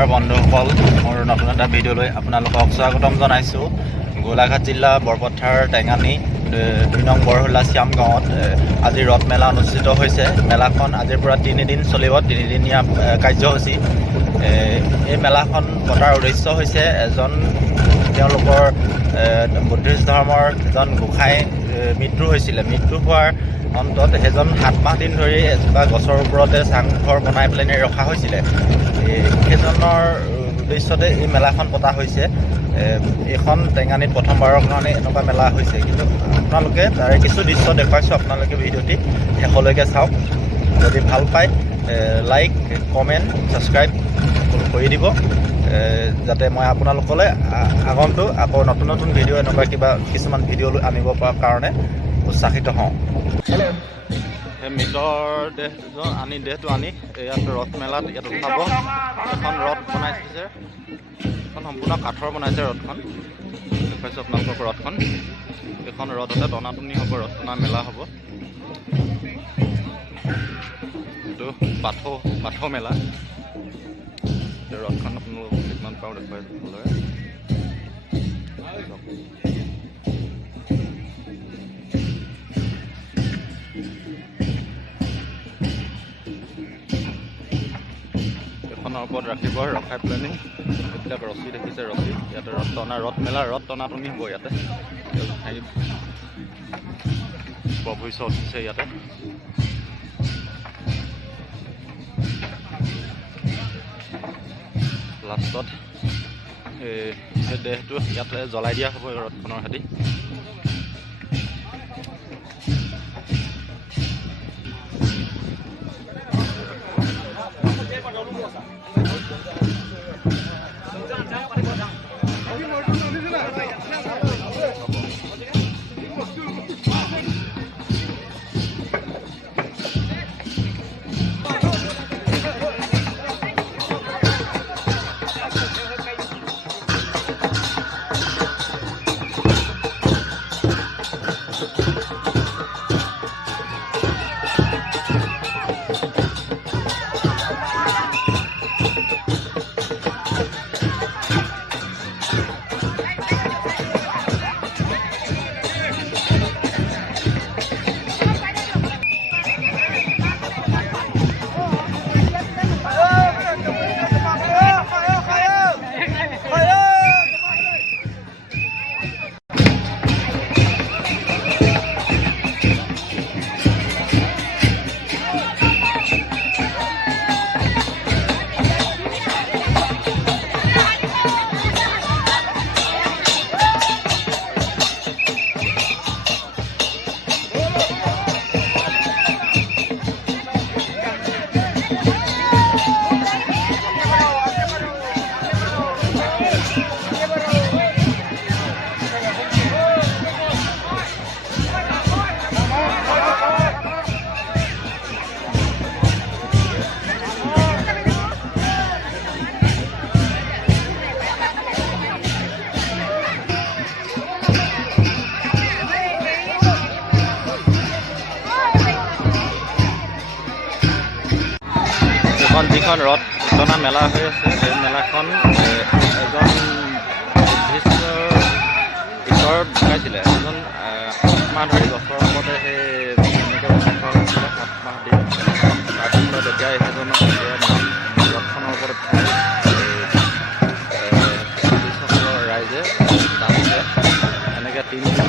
নমস্কাৰ বন্ধুসকল, মোৰ নতুন এটা ভিডিঅ'লৈ আপোনালোকক স্বাগতম জনাইছোঁ। গোলাঘাট জিলা বৰপথাৰ টেঙানী 2 নং বৰহোলা শ্যাম গাঁৱত আজি ৰথ মেলা অনুষ্ঠিত হৈছে। মেলাখন আজিৰ পৰা 3 দিন চলিব, 3দিনীয়া কাৰ্যসূচী। এই মেলাখন পতাৰ উদ্দেশ্য হৈছে তেওঁলোকৰ বুদ্ধিষ্ট ধৰ্মৰ এজন গোসাঁই মৃত্যু হৈছিলে। মৃত্যু হোৱাৰ অন্তত সেইজন 7 মাহ দিন ধৰি এজোপা গছৰ ওপৰতে চাংঘৰ বনাই পেলাই ৰখা হৈছিলে। সেইজনৰ উদ্দেশ্যতে এই মেলাখন পতা হৈছে। এইখন টেঙানীত প্ৰথমবাৰৰ কাৰণে এনেকুৱা মেলা হৈছে। কিন্তু আপোনালোকে তাৰে কিছু দৃশ্য দেখুৱাইছোঁ, আপোনালোকে ভিডিঅ'টি শেষলৈকে চাওক। যদি ভাল পায় লাইক, কমেণ্ট, ছাবস্ক্ৰাইব কৰি দিব, যাতে মই আপোনালোকলৈ আগন্তুক আকৌ নতুন নতুন ভিডিঅ' এনেকুৱা কিছুমান ভিডিঅ' আনিব পৰা কাৰণে উৎসাহিত হওঁ। সেই মৃতৰ দেহটো আনি ইয়াত ৰথ মেলাত ইয়াত উঠাব। এখন ৰথ বনাইছে, এখন সম্পূৰ্ণ কাঠৰ বনাইছে। ৰথখন দেখুৱাইছোঁ আপোনালোকক। ৰথখন এইখন ৰথতে টনাটনি হ'ব, ৰথ টনা মেলা হ'ব। এইটো বাথৌ মেলা। ৰথখন আপোনালোকক যিমান পাৰোঁ দেখুৱাইছোঁ ভালদৰে। এখনৰ ওপৰত ৰাখিব, ৰখাই পেলাই এইবিলাক ৰছী দেখিছে, ৰছী ইয়াতে ৰথ মেলা ৰথ টনাটনি হ'ব। ইয়াতে প্ৰভু ঈশ্বৰ উঠিছে ইয়াতে। লাষ্টত সেই দেহটো ইয়াতে জ্বলাই দিয়া হ'ব ৰথখনৰ সৈতে। যিখন ৰথ টনা মেলা হৈ আছে, সেই মেলাখন এজন বুদ্ধিষ্ট ঈশ্বৰ ঢুকাইছিলে। এজন 7 মাহ ধৰি গছৰ ওপৰতে সেই এনেকৈ ৰখা হৈছিলে 7 মাহ দিন। তাৰপিছত তেতিয়া সেইজনক ৰথখনৰ ওপৰত উঠাই বুদ্ধিষ্টসকলৰ ৰাইজে টানিছে। এনেকৈ 3 দিন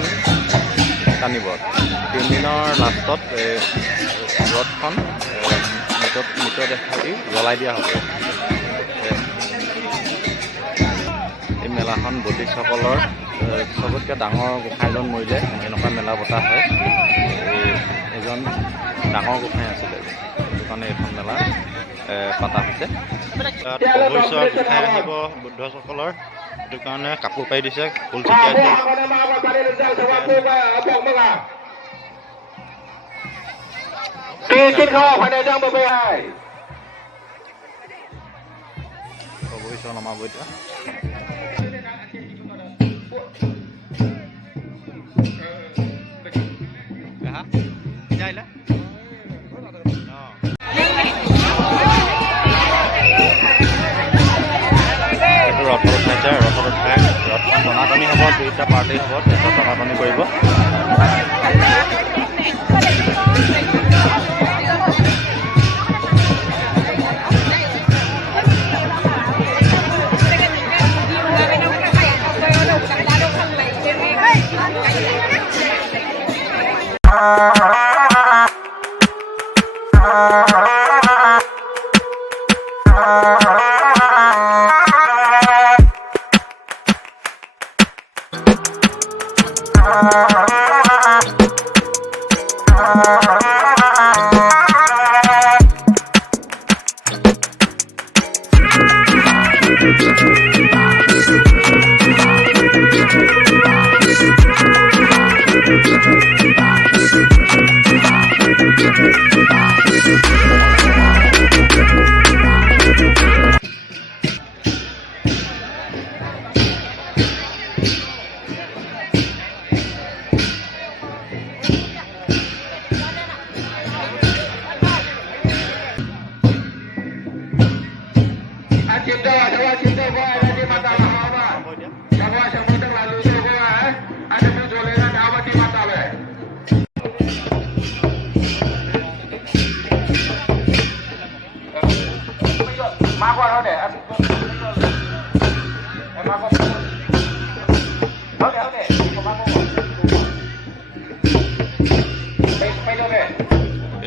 টানিব। 3 দিনৰ লাষ্টত ৰথখন মৃতদেহ জ্বলাই দিয়া হ'ব। এই মেলাখন বুদ্ধিষ্টসকলৰ চবতকৈ ডাঙৰ গোসাঁইজন মৰিলে এনেকুৱা মেলা পতা হয়। এজন ডাঙৰ গোসাঁই আছিলে, সেইটো কাৰণে এইখন মেলা পতা হৈছে। তাত প্ৰভু গোসাঁই আহিব বুদ্ধসকলৰ, সেইটো কাৰণে কাপোৰ পাৰি দিছে, ফুল ছটিয়াই দিছে। প্ৰভু ঈশ্বৰ নমাব এতিয়া। দুটা পাৰ্টি হ'ব তাৰপিছত টনাটনি কৰিব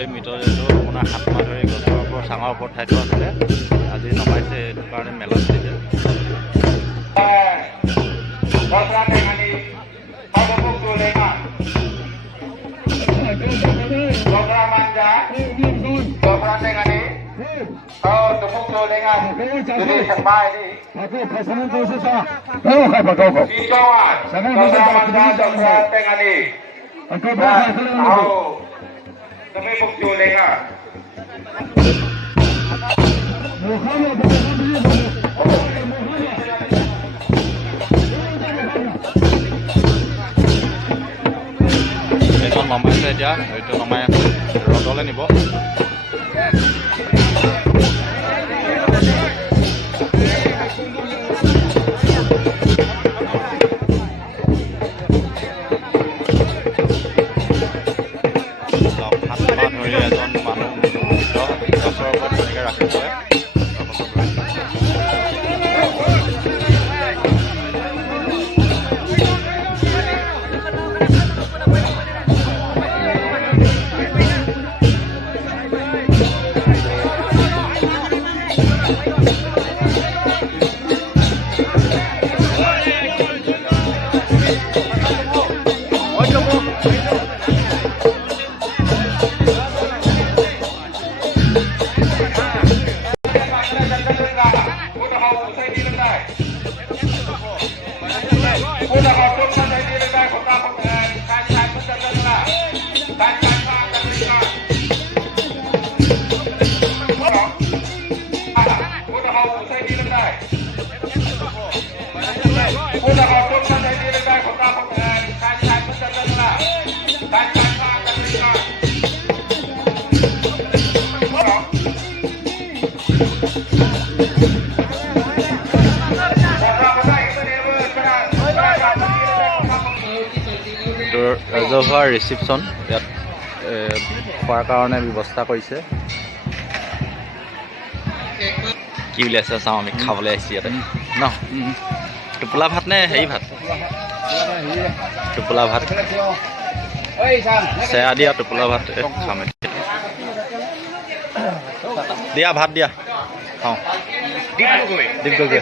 এই মৃতদেহটো আপোনাৰ 7 মাহ ধৰি গছৰ ওপৰত চাঙৰ ওপৰত ঠাই থোৱা আছিলে আজি নমাইছে এইটো কাৰণে মেলা দিছে এইখন নমাইছে এতিয়া এইটো নমাই ৰ'দলৈ নিব ৰাজহুৱা ৰিচিপশ্যন ইয়াত খোৱাৰ কাৰণে ব্যৱস্থা কৰিছে কি উলিয়াইছে চাওঁ আমি খাবলৈ আহিছোঁ ইয়াতে ন টোপোলা ভাত নে হেৰি ভাত টোপোলা ভাত চেয়া দিয়া টোপোলা ভাত খাম দিয়া ভাত দিয়া খাওঁ দীপ গগৈ